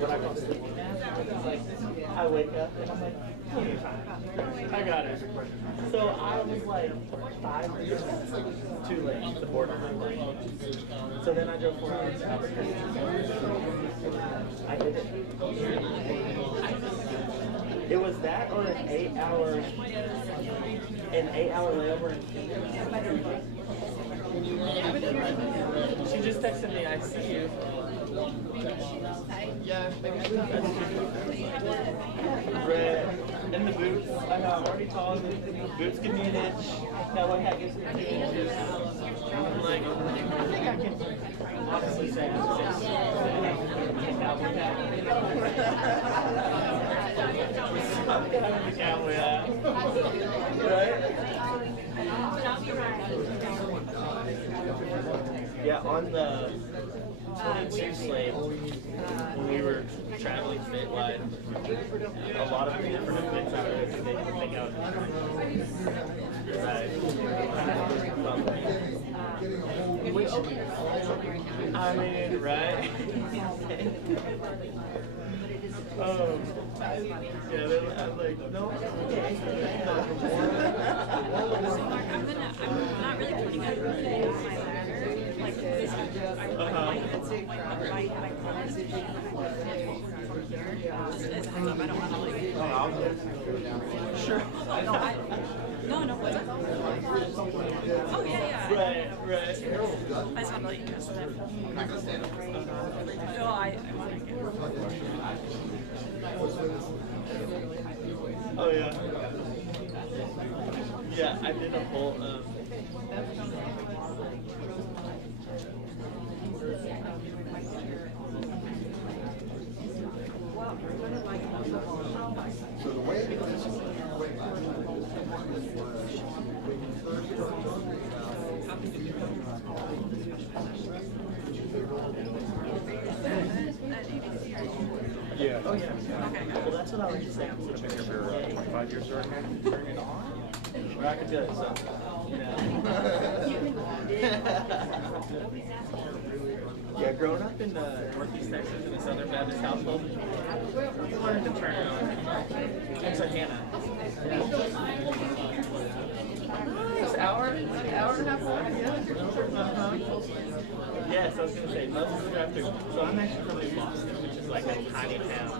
what I call sleeping nap. It's like I wake up and I'm like, you'll be fine. I got it. So I was like 5 minutes too late to board on my flight. So then I drove 4 hours to Albuquerque. I did it. It was that or an 8-hour layover in Phoenix. She just texted me, I see you. Yeah. Red. And the boots. I know, I'm already tall. The boots give me an inch. That one hat gives me 2 inches. I'm like, I think I can honestly say I'm 6. Cowboy hat. I'm gonna have a cowboy hat. Right? Yeah, on the 22 slate, when we were traveling statewide, a lot of the different events I would go to, they think I was I mean, right? Yeah, I'm like, no. I'm not really putting it on my ladder. Like this, I would like to write my conversation from here. As a heads up, I don't want to like. Sure. No, what's up? Oh, yeah. Right. I just want to let you know so that. I'm not going to stand up. No, I want to get. Oh, yeah. Yeah, I did a whole, So the way it is, yeah. Oh, yeah. Well, that's what I was just saying. I'm such a If you're 25 years old, turn it on. Or I could do it, so, you know. Yeah, growing up in Northeast Texas in a Southern Baptist household, you learn to turn it on. It's a Hannah. It's an hour and a half long, yeah. Yes, I was going to say, most of the drive through. So I'm actually from New Boston, which is like a tiny town.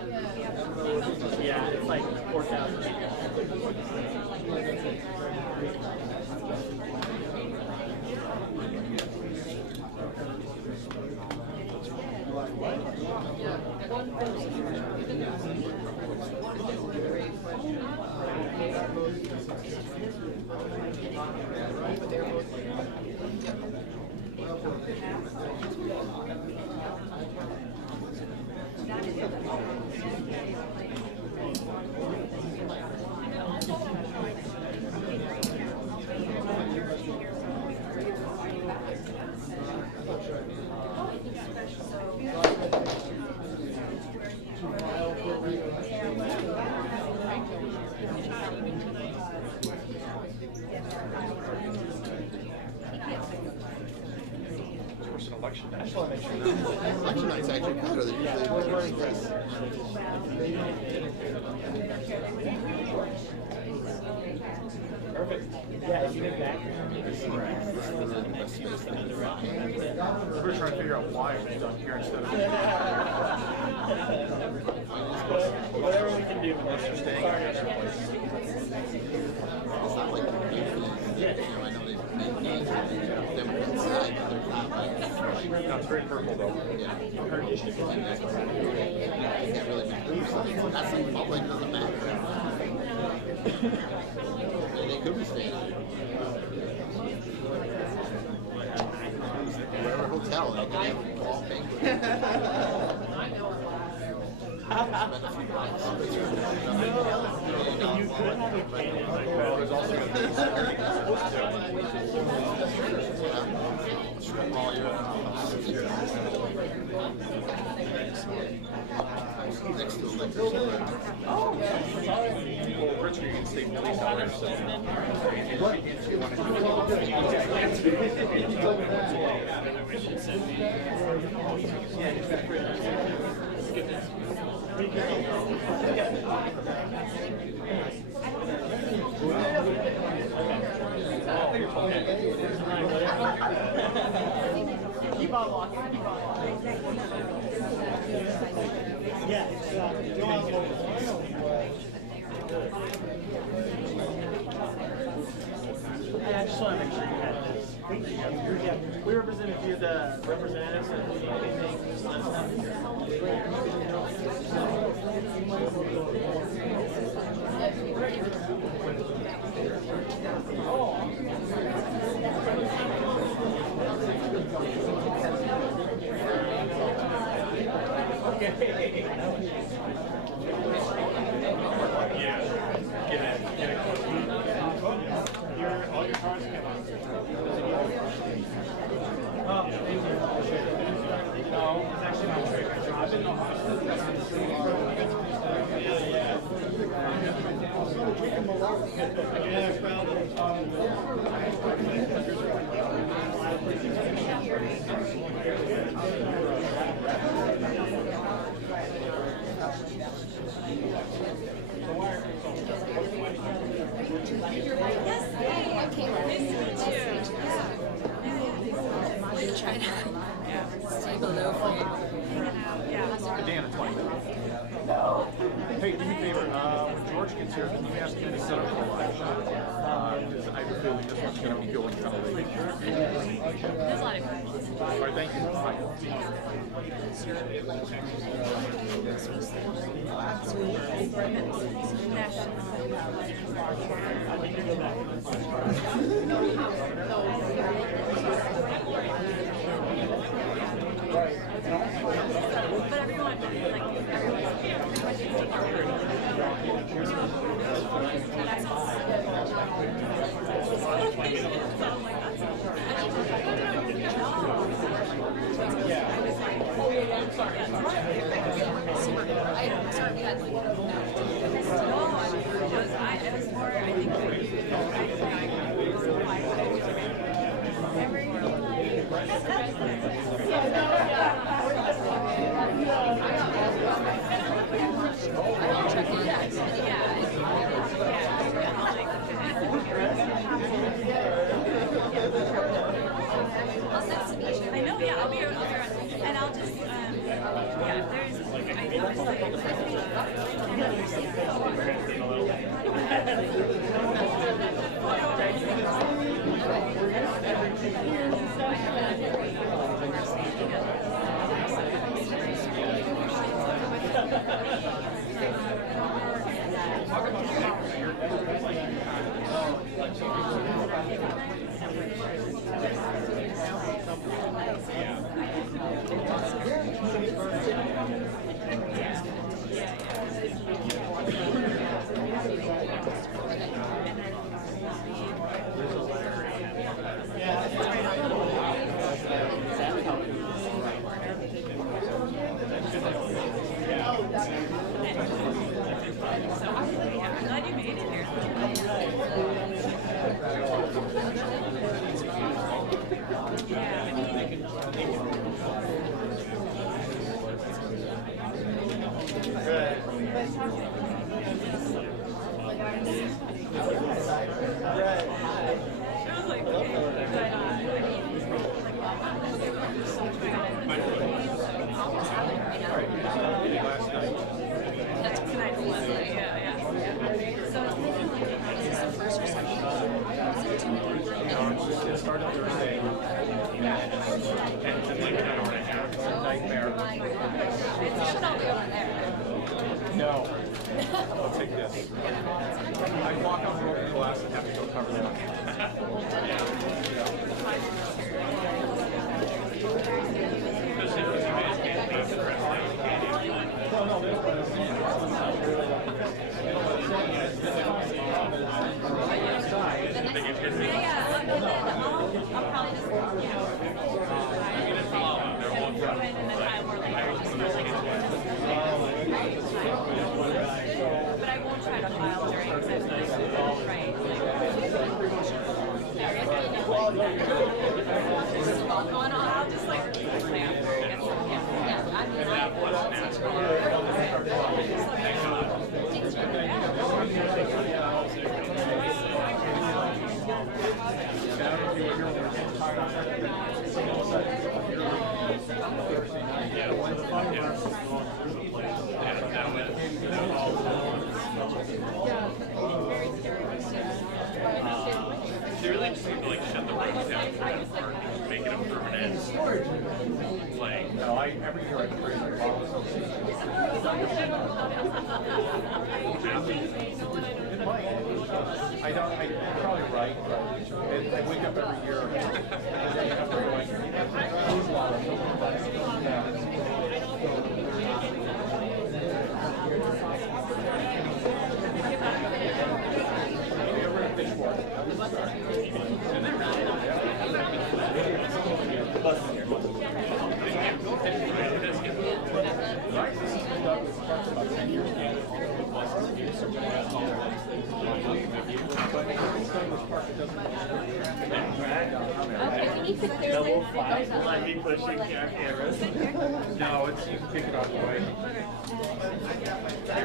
Yeah, it's like 4,000 people. Election night. election night's actually better than usually. Perfect. Yeah, if you get back, We're trying to figure out why it's done here instead of whatever we can do. unless you're staying at another place. It's not like the I know they've made games and them inside, but they're not like. That's very purple though. Yeah. You can't really make moves. That's in public, doesn't matter. They could be staying at whatever hotel, they could have a ball banquet. Spend a few bucks. You could have a cannon like Well, there's also going to be Strip all your next to a liquor store. oh, sorry. well, Pritzker, you can stay police out there, so if you want to do it. Yeah, Keep on walking. Keep on walking. Yeah, it's I just want to make sure you had this. Yeah, we represent a few of the representatives and just let us All your cars come on. Oh, thank you. No, it's actually not true. I've been in the hospital. Try to stay below for you. Dan, 20. Hey, do me a favor. When George gets here, can you ask him to set up a live shot? Because I have a feeling this one's going to be going kind of late. There's a lot of All right, thank you. Bye. But everyone, I know, yeah, I'll be around. And I'll just, yeah, there's, I'm glad you made it here. It started Thursday. And like an hour and a half. It's a nightmare. No. I'll take this. I walk on broken glass and have to go cover that. But I won't try to file during right. I'll just like play after. Yeah, I mean, I'm probably right, but I wake up every year and then after going, lose a lot of Double five. Let me pushing cameras. No, it's you can pick it off the way. I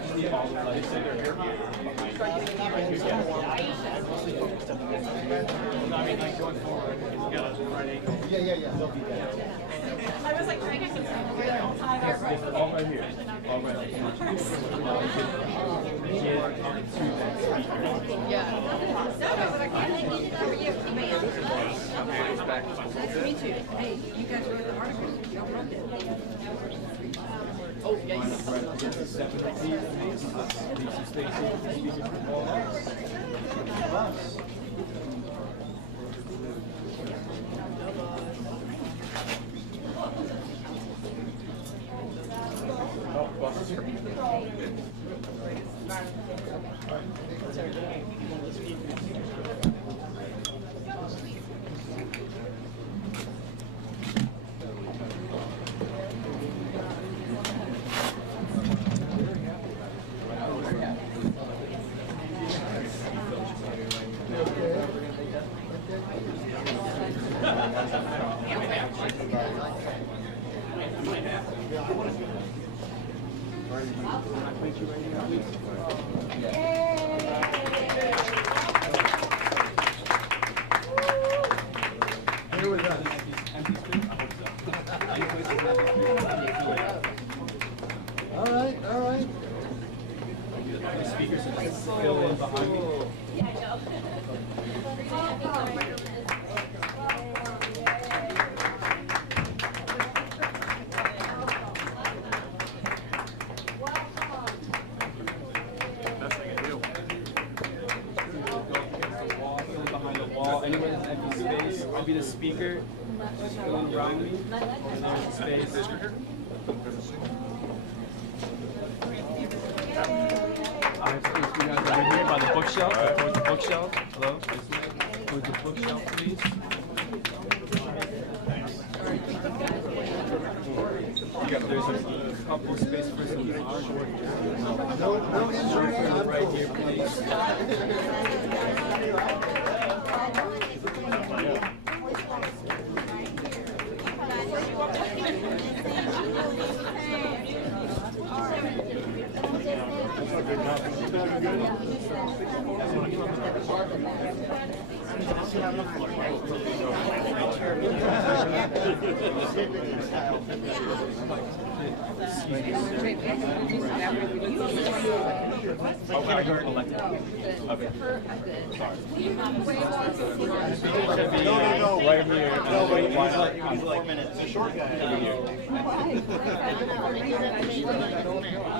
just need all the lights in there. I mean, like going forward, it's got a right angle. Yeah. They'll be there. I was like trying to get some All right here. All right. Yeah. No, but I can't think for you. Nice to meet you. Hey, you guys wrote the article. Y'all wrote it. Oh, yeah. Oh, buses for me. All right. The speakers fill in behind me. Best I can do. Behind the wall. Anyone in empty space, I'll be the speaker. Just go around me. And there's space. You guys over here by the bookshelf. Towards the bookshelf. Hello? Towards the bookshelf, please. There's a couple spaces for some No injury. right here, please. Kindergarten elected. Okay. No. Right here. No, but he's like 4 minutes. The short guy over here.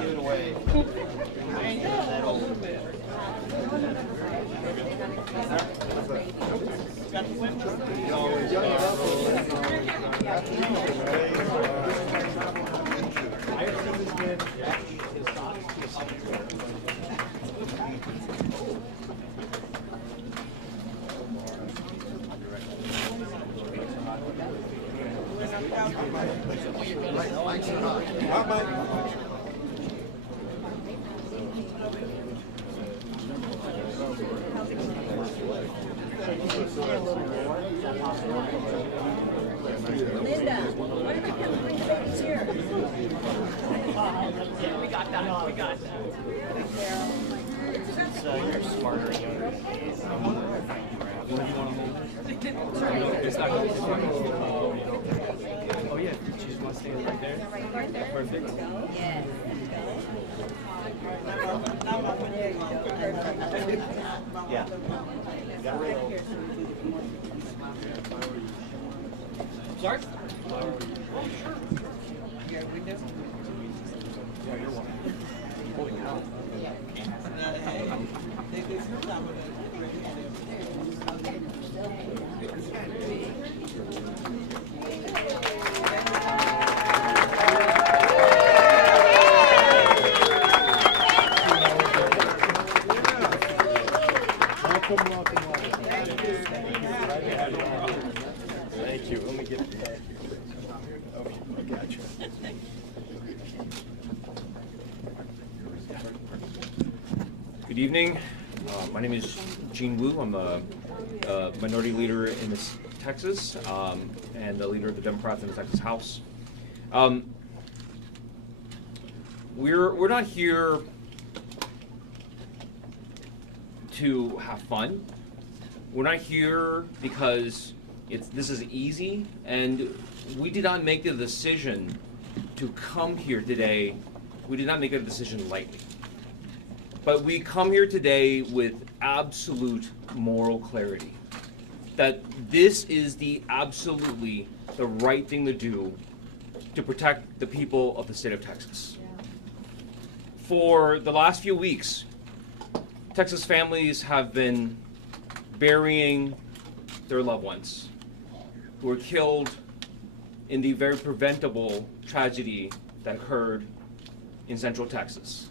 Give it away. We got that. You're smarter and younger. It's not going to Oh, yeah. You just want to stand right there? Right there? Perfect. Yeah. So start? Yeah, windows. Yeah, you're one. Holy cow. Thank you. Let me get the back here. Okay, I got you. Good evening. My name is Gene Wu. I'm a minority leader in this Texas and the leader of the Democrats in the Texas House. We're not here to have fun. We're not here because this is easy, and we did not make the decision to come here today. We did not make a decision lightly. But we come here today with absolute moral clarity that this is absolutely the right thing to do to protect the people of the state of Texas. For the last few weeks, Texas families have been burying their loved ones who were killed in the very preventable tragedy that occurred in Central Texas.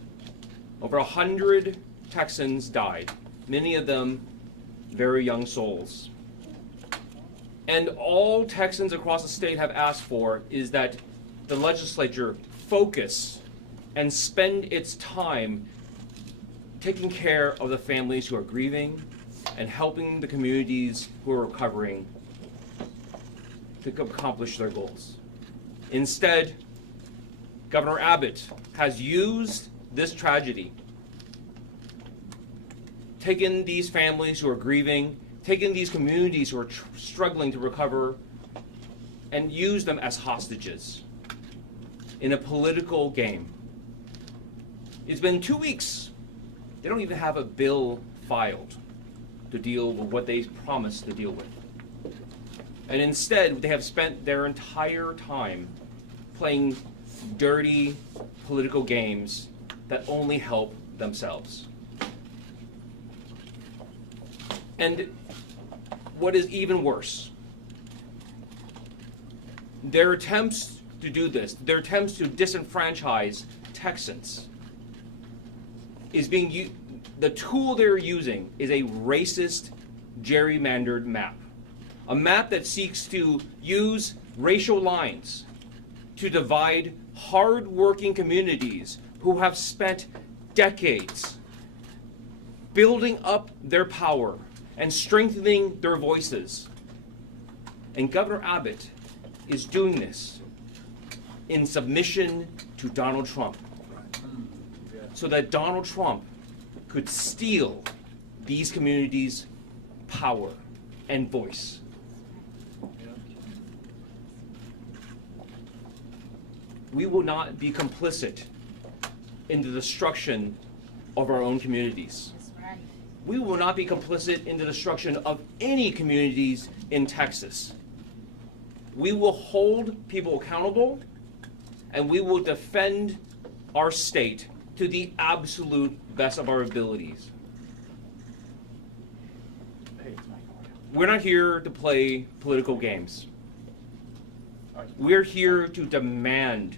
Over 100 Texans died, many of them very young souls. And all Texans across the state have asked for is that the legislature focus and spend its time taking care of the families who are grieving and helping the communities who are recovering to accomplish their goals. Instead, Governor Abbott has used this tragedy, taken these families who are grieving, taken these communities who are struggling to recover, and used them as hostages in a political game. It's been 2 weeks. They don't even have a bill filed to deal with what they promised to deal with. And instead, they have spent their entire time playing dirty political games that only help themselves. And what is even worse, their attempts to do this, their attempts to disenfranchise Texans, the tool they're using is a racist, gerrymandered map. A map that seeks to use racial lines to divide hard-working communities who have spent decades building up their power and strengthening their voices. And Governor Abbott is doing this in submission to Donald Trump, so that Donald Trump could steal these communities' power and voice. We will not be complicit in the destruction of our own communities. We will not be complicit in the destruction of any communities in Texas. We will hold people accountable, and we will defend our state to the absolute best of our abilities. We're not here to play political games. We're here to demand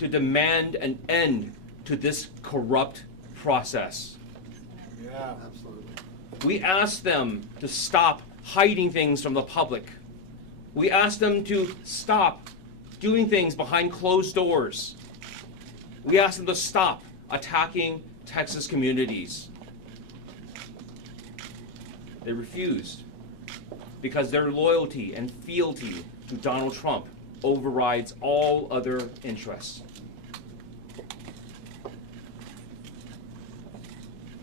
an end to this corrupt process. Yeah, absolutely. We ask them to stop hiding things from the public. We ask them to stop doing things behind closed doors. We ask them to stop attacking Texas communities. They refused because their loyalty and fealty to Donald Trump overrides all other interests.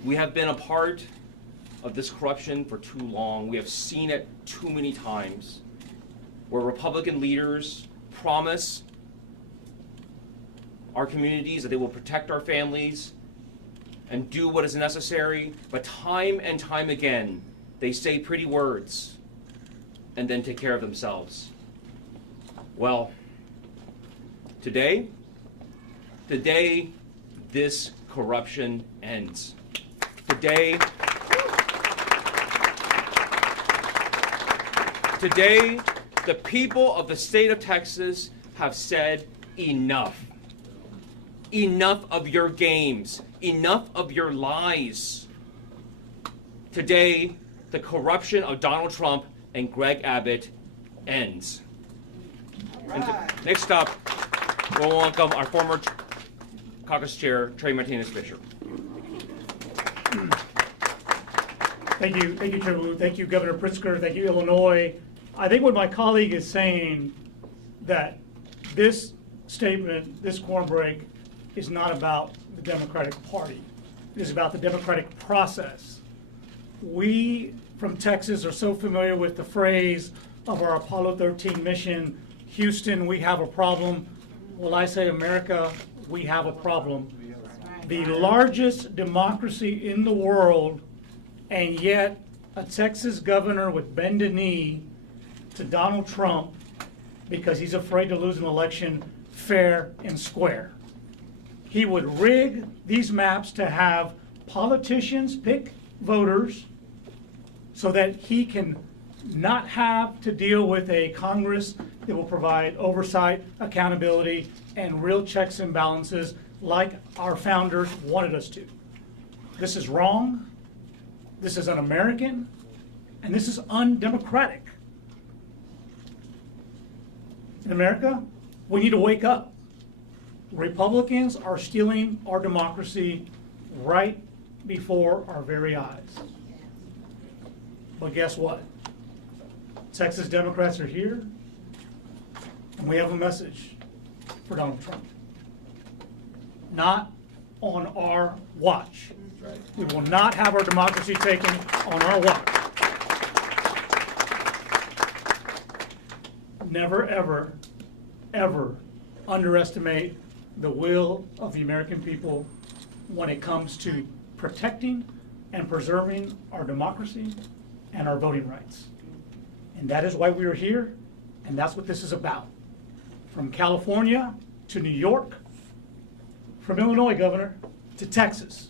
We have been a part of this corruption for too long. We have seen it too many times, where Republican leaders promise our communities that they will protect our families and do what is necessary, but time and time again, they say pretty words and then take care of themselves. Well, today, this corruption ends. Today, the people of the state of Texas have said enough. Enough of your games. Enough of your lies. Today, the corruption of Donald Trump and Greg Abbott ends. And next up, we'll welcome our former caucus chair, Trey Martinez-Fisher. Thank you, Chair Wu. Thank you, Governor Pritzker. Thank you, Illinois. I think what my colleague is saying, that this statement, this quorum break, is not about the Democratic Party. It is about the democratic process. We from Texas are so familiar with the phrase of our Apollo 13 mission, Houston, we have a problem. Well, I say, America, we have a problem. The largest democracy in the world, and yet a Texas governor would bend a knee to Donald Trump because he's afraid to lose an election fair and square. He would rig these maps to have politicians pick voters so that he can not have to deal with a Congress that will provide oversight, accountability, and real checks and balances like our founders wanted us to. This is wrong, this is un-American, and this is undemocratic. In America, we need to wake up. Republicans are stealing our democracy right before our very eyes. But guess what? Texas Democrats are here, and we have a message for Donald Trump. Not on our watch. We will not have our democracy taken on our watch. Never, ever, ever underestimate the will of the American people when it comes to protecting and preserving our democracy and our voting rights. And that is why we are here, and that's what this is about. From California to New York, from Illinois, Governor, to Texas.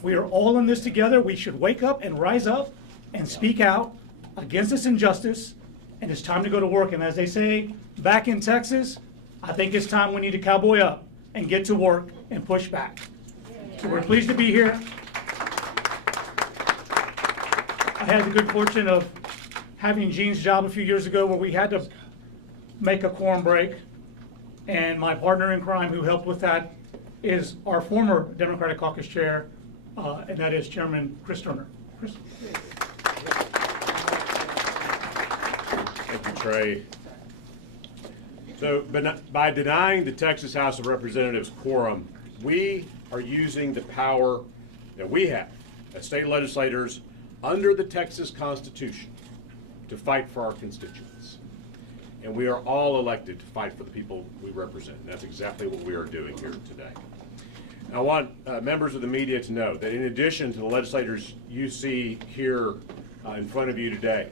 We are all in this together. We should wake up and rise up and speak out against this injustice, and it's time to go to work. And as they say back in Texas, I think it's time we need to cowboy up and get to work and push back. So we're pleased to be here. I had the good fortune of having Gene's job a few years ago where we had to make a quorum break, and my partner in crime who helped with that is our former Democratic Caucus Chair, and that is Chairman Chris Turner. Chris? Thank you, Trey. So, by denying the Texas House of Representatives quorum, we are using the power that we have as state legislators under the Texas Constitution to fight for our constituents. And we are all elected to fight for the people we represent. And that's exactly what we are doing here today. And I want members of the media to know that in addition to the legislators you see here in front of you today,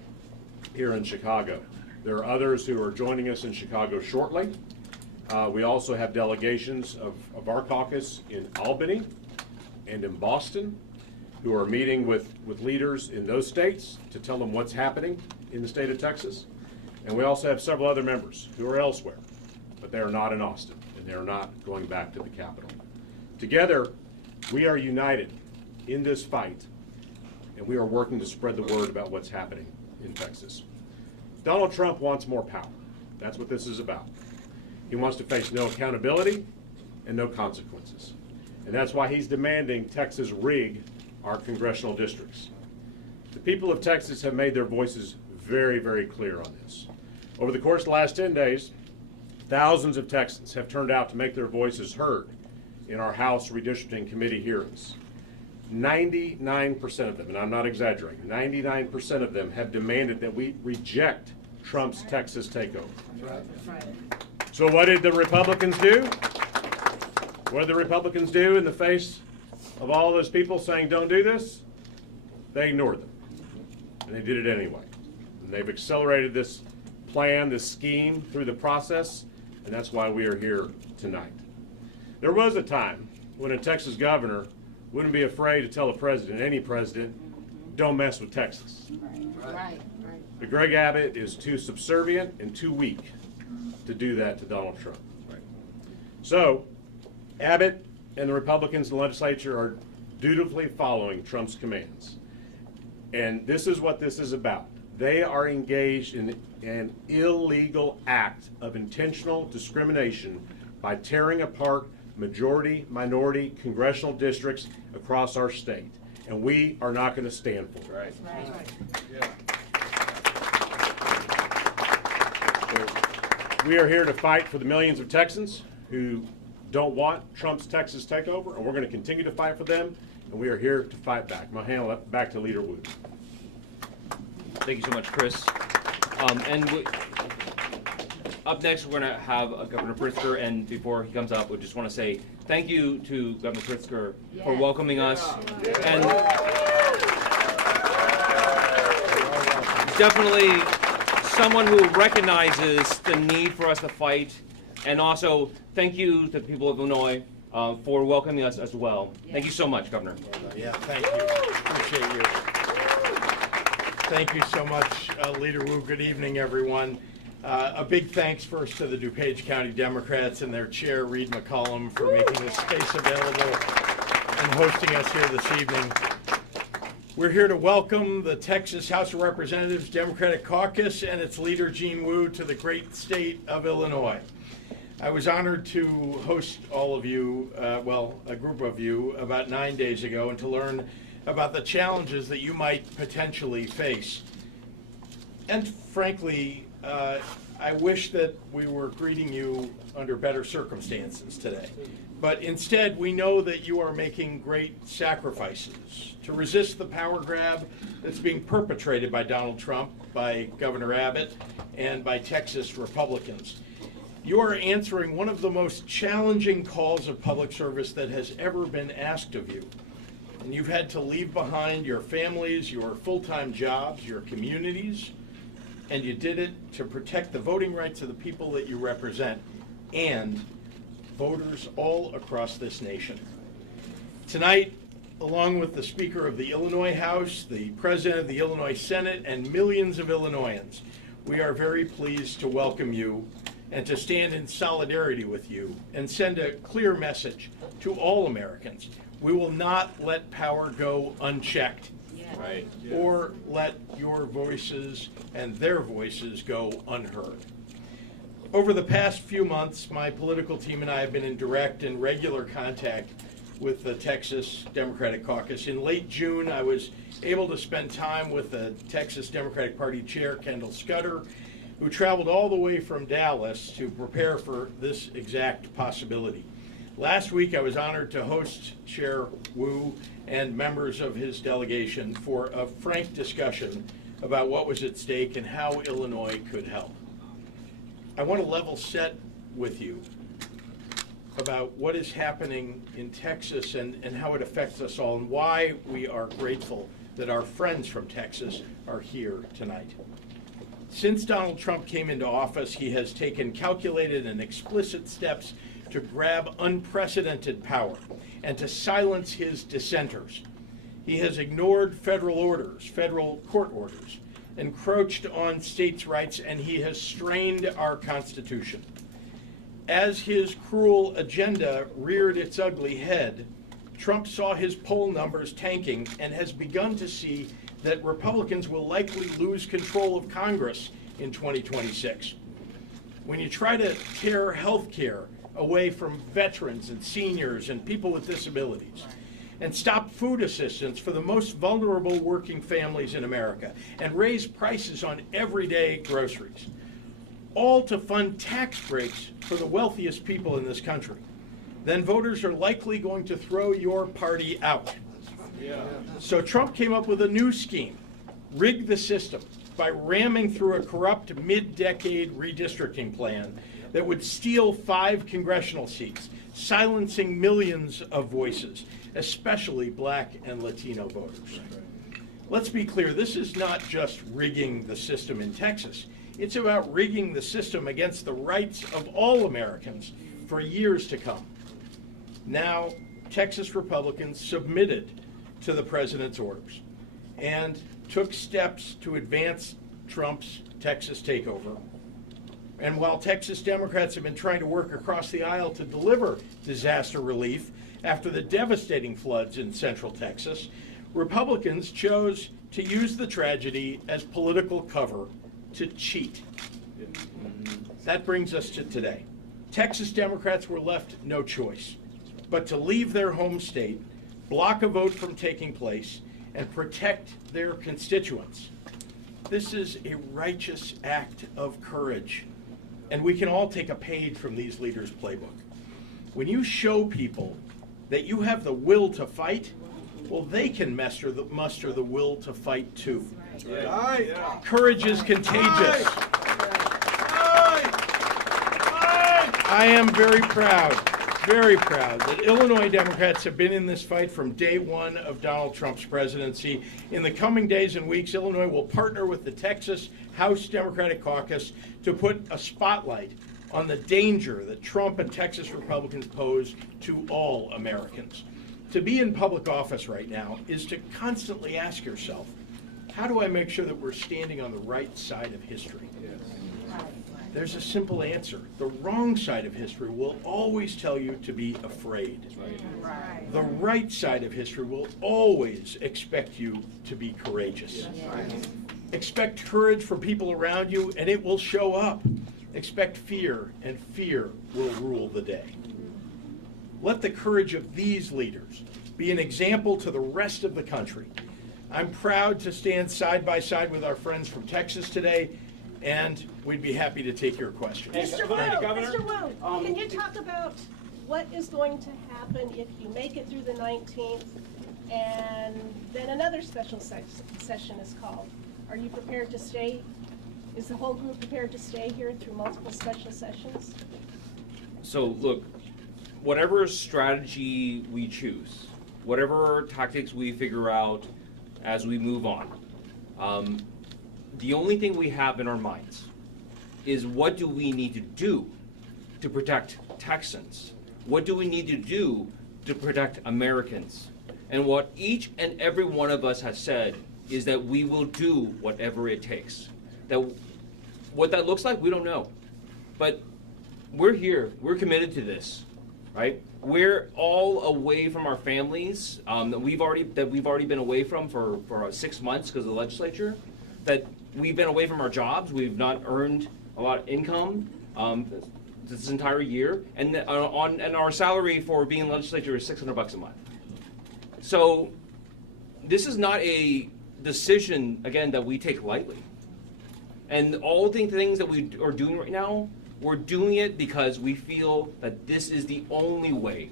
here in Chicago, there are others who are joining us in Chicago shortly. We also have delegations of our caucus in Albany and in Boston who are meeting with leaders in those states to tell them what's happening in the state of Texas. And we also have several other members who are elsewhere, but they are not in Austin, and they are not going back to the Capitol. Together, we are united in this fight, and we are working to spread the word about what's happening in Texas. Donald Trump wants more power. That's what this is about. He wants to face no accountability and no consequences. And that's why he's demanding Texas rig our congressional districts. The people of Texas have made their voices very, very clear on this. Over the course of the last 10 days, thousands of Texans have turned out to make their voices heard in our House Redistricting Committee hearings. 99% of them, and I'm not exaggerating, 99% of them have demanded that we reject Trump's Texas takeover. So what did the Republicans do? What did the Republicans do in the face of all those people saying don't do this? They ignored them. And they did it anyway. And they've accelerated this plan, this scheme through the process, and that's why we are here tonight. There was a time when a Texas governor wouldn't be afraid to tell a president, any president, don't mess with Texas. Right. But Greg Abbott is too subservient and too weak to do that to Donald Trump. So, Abbott and the Republicans in the legislature are dutifully following Trump's commands. And this is what this is about. They are engaged in an illegal act of intentional discrimination by tearing apart majority, minority congressional districts across our state. And we are not going to stand for it. So we are here to fight for the millions of Texans who don't want Trump's Texas takeover, and we're going to continue to fight for them, and we are here to fight back. I'm going to hand it back to Leader Wu. Thank you so much, Chris. Up next, we're going to have Governor Pritzker, and before he comes up, we just want to say thank you to Governor Pritzker for welcoming us. And definitely someone who recognizes the need for us to fight. And also, thank you to the people of Illinois for welcoming us as well. Thank you so much, Governor. Yeah, thank you. Appreciate you. Thank you so much, Leader Wu. Good evening, everyone. A big thanks first to the DuPage County Democrats and their chair, Reed McCollum, for making this space available and hosting us here this evening. We're here to welcome the Texas House of Representatives Democratic Caucus and its leader, Gene Wu, to the great state of Illinois. I was honored to host all of you, a group of you, about 9 days ago, and to learn about the challenges that you might potentially face. And frankly, I wish that we were greeting you under better circumstances today. But instead, we know that you are making great sacrifices to resist the power grab that's being perpetrated by Donald Trump, by Governor Abbott, and by Texas Republicans. You are answering one of the most challenging calls of public service that has ever been asked of you. And you've had to leave behind your families, your full-time jobs, your communities, and you did it to protect the voting rights of the people that you represent and voters all across this nation. Tonight, along with the Speaker of the Illinois House, the President of the Illinois Senate, and millions of Illinoisans, we are very pleased to welcome you and to stand in solidarity with you and send a clear message to all Americans. We will not let power go unchecked. Right. Or let your voices and their voices go unheard. Over the past few months, my political team and I have been in direct and regular contact with the Texas Democratic Caucus. In late June, I was able to spend time with the Texas Democratic Party Chair, Kendall Scudder, who traveled all the way from Dallas to prepare for this exact possibility. Last week, I was honored to host Chair Wu and members of his delegation for a frank discussion about what was at stake and how Illinois could help. I want to level set with you about what is happening in Texas and how it affects us all and why we are grateful that our friends from Texas are here tonight. Since Donald Trump came into office, he has taken calculated and explicit steps to grab unprecedented power and to silence his dissenters. He has ignored federal orders, federal court orders, encroached on states' rights, and he has strained our Constitution. As his cruel agenda reared its ugly head, Trump saw his poll numbers tanking and has begun to see that Republicans will likely lose control of Congress in 2026. When you try to tear health care away from veterans and seniors and people with disabilities, and stop food assistance for the most vulnerable working families in America, and raise prices on everyday groceries, all to fund tax breaks for the wealthiest people in this country, then voters are likely going to throw your party out. So Trump came up with a new scheme, rig the system, by ramming through a corrupt mid-decade redistricting plan that would steal 5 congressional seats, silencing millions of voices, especially Black and Latino voters. Let's be clear, this is not just rigging the system in Texas. It's about rigging the system against the rights of all Americans for years to come. Now, Texas Republicans submitted to the president's orders and took steps to advance Trump's Texas takeover. And while Texas Democrats have been trying to work across the aisle to deliver disaster relief after the devastating floods in central Texas, Republicans chose to use the tragedy as political cover to cheat. That brings us to today. Texas Democrats were left no choice but to leave their home state, block a vote from taking place, and protect their constituents. This is a righteous act of courage, and we can all take a page from these leaders' playbook. When you show people that you have the will to fight, well, they can muster the will to fight too. Courage is contagious. I am very proud that Illinois Democrats have been in this fight from day one of Donald Trump's presidency. In the coming days and weeks, Illinois will partner with the Texas House Democratic Caucus to put a spotlight on the danger that Trump and Texas Republicans pose to all Americans. To be in public office right now is to constantly ask yourself, how do I make sure that we're standing on the right side of history? There's a simple answer. The wrong side of history will always tell you to be afraid. The right side of history will always expect you to be courageous. Expect courage from people around you, and it will show up. Expect fear, and fear will rule the day. Let the courage of these leaders be an example to the rest of the country. I'm proud to stand side by side with our friends from Texas today, and we'd be happy to take your questions. Mr. Wu, can you talk about what is going to happen if you make it through the 19th and then another special session is called? Are you prepared to stay? Is the whole group prepared to stay here through multiple special sessions? So look, whatever strategy we choose, whatever tactics we figure out as we move on, the only thing we have in our minds is what do we need to do to protect Texans? What do we need to do to protect Americans? And what each and every one of us has said is that we will do whatever it takes. That what that looks like, we don't know. But we're here, we're committed to this, right? We're all away from our families that we've already been away from for 6 months because of the legislature. That we've been away from our jobs. We've not earned a lot of income this entire year, and our salary for being in the legislature is $600 a month. So this is not a decision, again, that we take lightly. And all the things that we are doing right now, we're doing it because we feel that this is the only way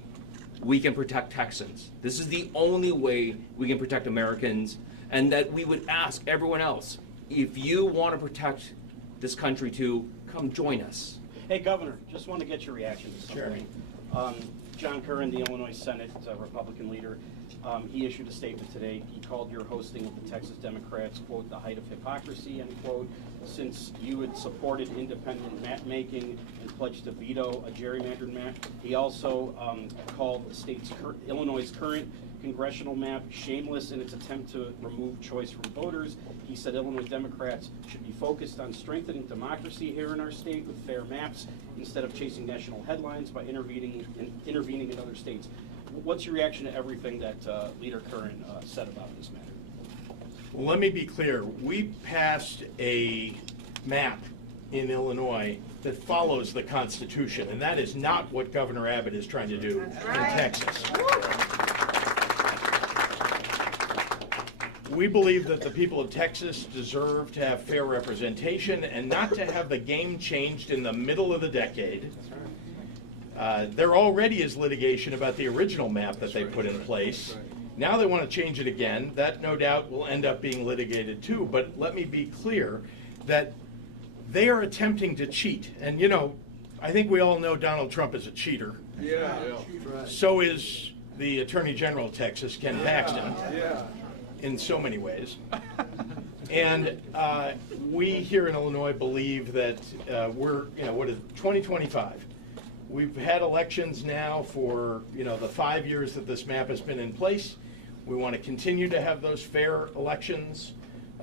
we can protect Texans. This is the only way we can protect Americans, and that we would ask everyone else, if you want to protect this country too, come join us. Hey, Governor, just want to get your reaction to something. Sure. John Curran, the Illinois Senate Republican leader, he issued a statement today. He called your hosting of the Texas Democrats, quote, the height of hypocrisy, end quote, since you had supported independent map making and pledged to veto a gerrymandered map. He also called the state's Illinois' current congressional map shameless in its attempt to remove choice from voters. He said Illinois Democrats should be focused on strengthening democracy here in our state with fair maps instead of chasing national headlines by intervening in other states. What's your reaction to everything that Leader Curran said about this matter? Well, let me be clear. We passed a map in Illinois that follows the Constitution, and that is not what Governor Abbott is trying to do in Texas. We believe that the people of Texas deserve to have fair representation and not to have the game changed in the middle of the decade. There already is litigation about the original map that they put in place. Now they want to change it again. That no doubt will end up being litigated too, but let me be clear that they are attempting to cheat. And you know, I think we all know Donald Trump is a cheater. Yeah. So is the Attorney General of Texas, Ken Paxton. Yeah. In so many ways. And we here in Illinois believe that we're, 2025. We've had elections now for, the 5 years that this map has been in place. We want to continue to have those fair elections.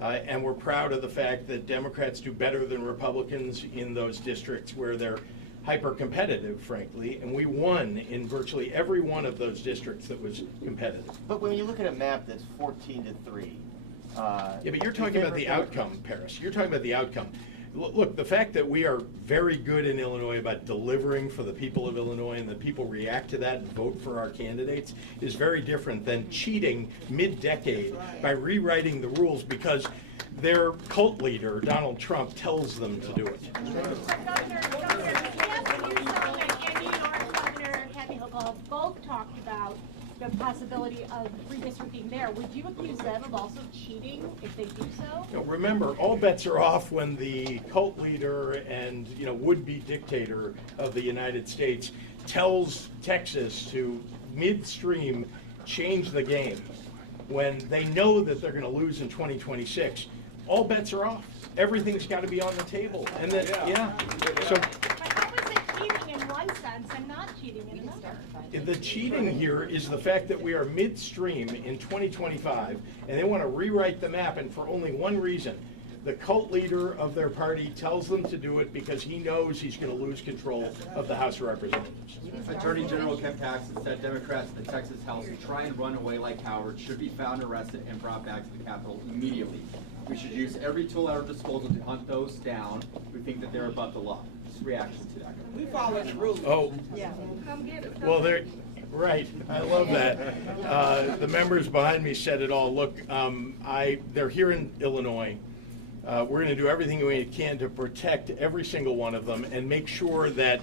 And we're proud of the fact that Democrats do better than Republicans in those districts where they're hyper-competitive, frankly. And we won in virtually every one of those districts that was competitive. But when you look at a map that's 14-3, yeah, but you're talking about the outcome, Paris. You're talking about the outcome. Look, the fact that we are very good in Illinois about delivering for the people of Illinois and that people react to that and vote for our candidates is very different than cheating mid-decade by rewriting the rules because their cult leader, Donald Trump, tells them to do it. Governor Newsom and New York Governor Kathy Hochul have both talked about the possibility of redistricting there. Would you accuse them of also cheating if they do so? You know, remember, all bets are off when the cult leader and would-be dictator of the United States tells Texas to midstream change the game when they know that they're going to lose in 2026. All bets are off. Everything's got to be on the table. And then, so. But how is it cheating in one sense and not cheating in another? The cheating here is the fact that we are midstream in 2025, and they want to rewrite the map, and for only one reason. The cult leader of their party tells them to do it because he knows he's going to lose control of the House of Representatives. Attorney General Ken Paxton said Democrats in the Texas House who try and run away like cowards should be found, arrested, and brought back to the Capitol immediately. We should use every tool at our disposal to hunt those down who think that they're above the law. Just reaction to that. We follow the rules. Oh, Yeah. well, they're right. I love that. The members behind me said it all. Look, they're here in Illinois. We're going to do everything we can to protect every single one of them and make sure that,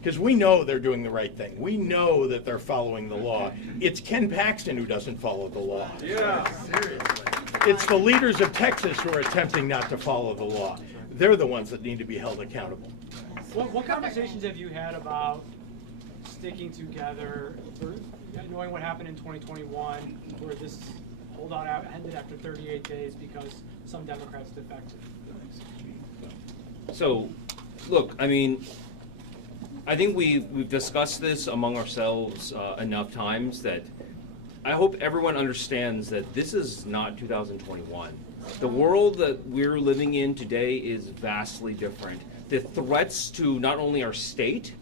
because we know they're doing the right thing. We know that they're following the law. It's Ken Paxton who doesn't follow the law. Yeah, seriously. It's the leaders of Texas who are attempting not to follow the law. They're the ones that need to be held accountable. What conversations have you had about sticking together, knowing what happened in 2021, where this holdout ended after 38 days because some Democrats defected? So, look, I mean, I think we've discussed this among ourselves enough times that I hope everyone understands that this is not 2021. The world that we're living in today is vastly different. The threats to not only our state,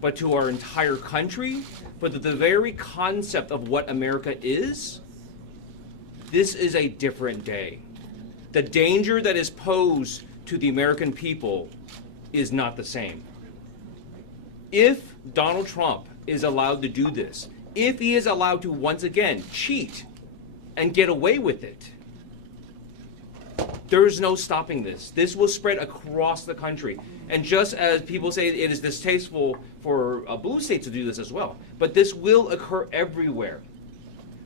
but to our entire country, but the very concept of what America is, this is a different day. The danger that is posed to the American people is not the same. If Donald Trump is allowed to do this, if he is allowed to once again cheat and get away with it, there's no stopping this. This will spread across the country. And just as people say it is distasteful for blue states to do this as well, but this will occur everywhere.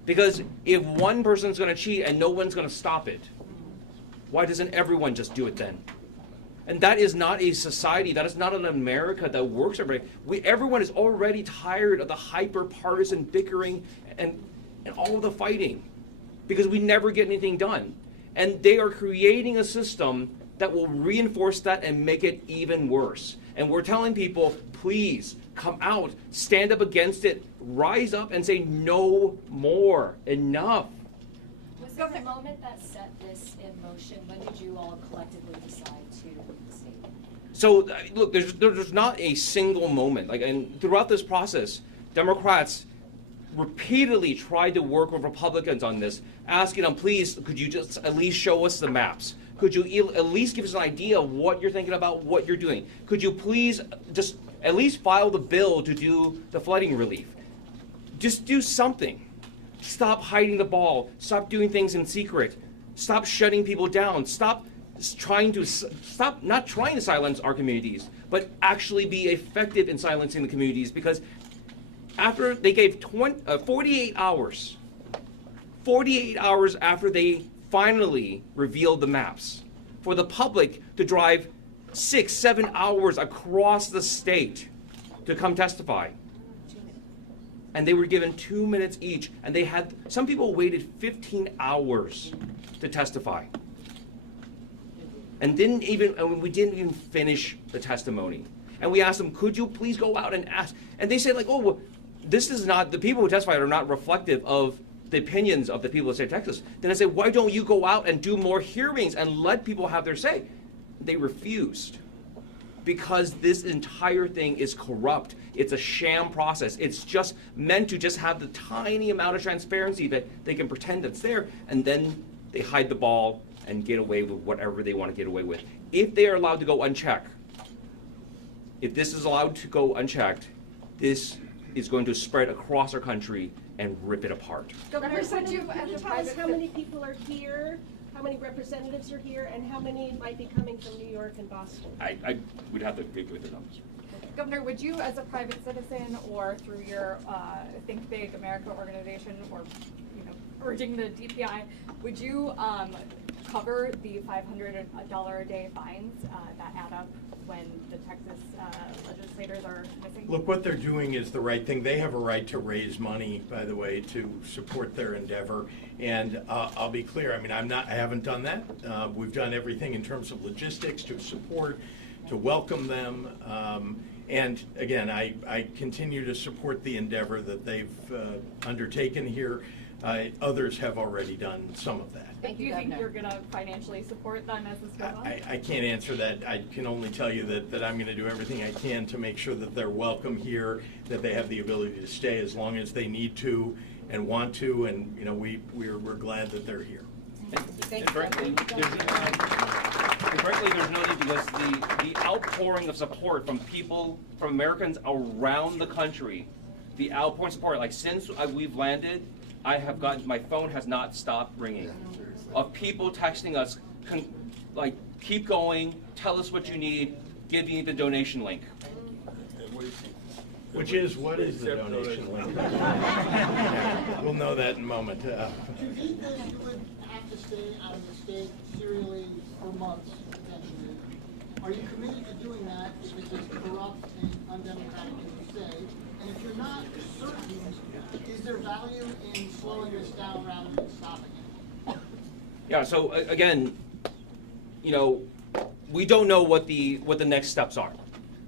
Because if one person's going to cheat and no one's going to stop it, why doesn't everyone just do it then? And that is not a society, that is not an America that works for everybody. Everyone is already tired of the hyper-partisan bickering and all of the fighting because we never get anything done. And they are creating a system that will reinforce that and make it even worse. And we're telling people, please come out, stand up against it, rise up and say no more, enough. Was there a moment that set this in motion? When did you all collectively decide to leave the state? So look, there's not a single moment. And throughout this process, Democrats repeatedly tried to work with Republicans on this, asking them, please, could you just at least show us the maps? Could you at least give us an idea of what you're thinking about, what you're doing? Could you please just at least file the bill to do the flooding relief? Just do something. Stop hiding the ball. Stop doing things in secret. Stop shutting people down. Stop not trying to silence our communities, but actually be effective in silencing the communities, because after they gave 48 hours after they finally revealed the maps, for the public to drive 6-7 hours across the state to come testify. And they were given 2 minutes each, and some people waited 15 hours to testify. and we didn't even finish the testimony. And we asked them, could you please go out and ask? And they said, like, oh, well, this is not, the people who testified are not reflective of the opinions of the people of the state of Texas. Then I said, why don't you go out and do more hearings and let people have their say? They refused. Because this entire thing is corrupt. It's a sham process. It's just meant to just have the tiny amount of transparency that they can pretend that's there, and then they hide the ball and get away with whatever they want to get away with. If they are allowed to go unchecked, if this is allowed to go unchecked, this is going to spread across our country and rip it apart. Representative, can you tell us how many people are here, how many representatives are here, and how many might be coming from New York and Boston? I would have to agree with the numbers. Governor, would you, as a private citizen or through your Think Big America organization, or urging the DPI, would you cover the $500 a day fines that add up when the Texas legislators are missing? Look, what they're doing is the right thing. They have a right to raise money, by the way, to support their endeavor. And I'll be clear, I mean, I haven't done that. We've done everything in terms of logistics to support, to welcome them. And again, I continue to support the endeavor that they've undertaken here. Others have already done some of that. Do you think you're going to financially support them as this goes on? I can't answer that. I can only tell you that I'm going to do everything I can to make sure that they're welcome here, that they have the ability to stay as long as they need to and want to, and we're glad that they're here. Frankly, there's no need, because the outpouring of support from people, from Americans around the country, the outpouring support, like since we've landed, I have gotten, my phone has not stopped ringing, of people texting us, like, keep going, tell us what you need, give me the donation link. What is the donation link? We'll know that in a moment. Do you think that you would have to stay out of the state serially for months, potentially? Are you committed to doing that if it is corrupt and undemocratic, as you say? And if you're not certain, is there value in slowing this down rather than stopping it? Yeah, so again, we don't know what the next steps are.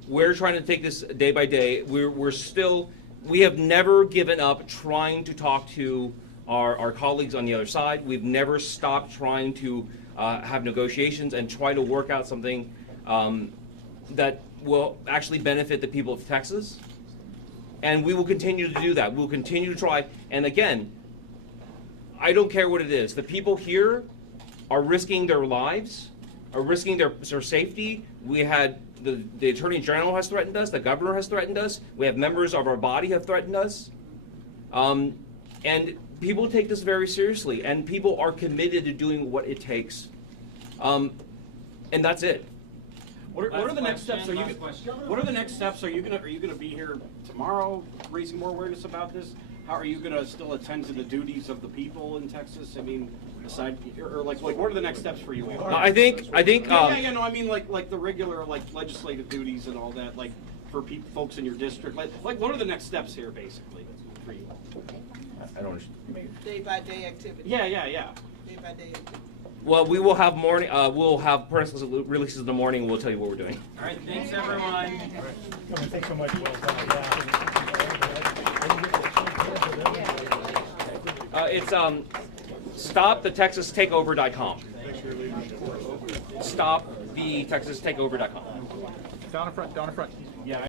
We're trying to take this day by day. We have never given up trying to talk to our colleagues on the other side. We've never stopped trying to have negotiations and try to work out something that will actually benefit the people of Texas. And we will continue to do that. We'll continue to try. And again, I don't care what it is. The people here are risking their lives, are risking their safety. We had the Attorney General has threatened us. The governor has threatened us. We have members of our body have threatened us. And people take this very seriously. And people are committed to doing what it takes. And that's it. What are the next steps? What are the next steps? Are you gonna be here tomorrow, raising more awareness about this? How are you gonna still attend to the duties of the people in Texas? I mean, aside, or like what are the next steps for you? I think. No, I mean like the regular legislative duties and all that, like for folks in your district. Like what are the next steps here, basically, for you? I don't understand. Day by day activity. Yeah. Day by day activity. Well, we will have morning. We'll have press releases in the morning. We'll tell you what we're doing. All right. Thanks, everyone. Thanks so much. Well done. It's stopthetexastakeover.com. Stopthetexastakeover.com. Down in front.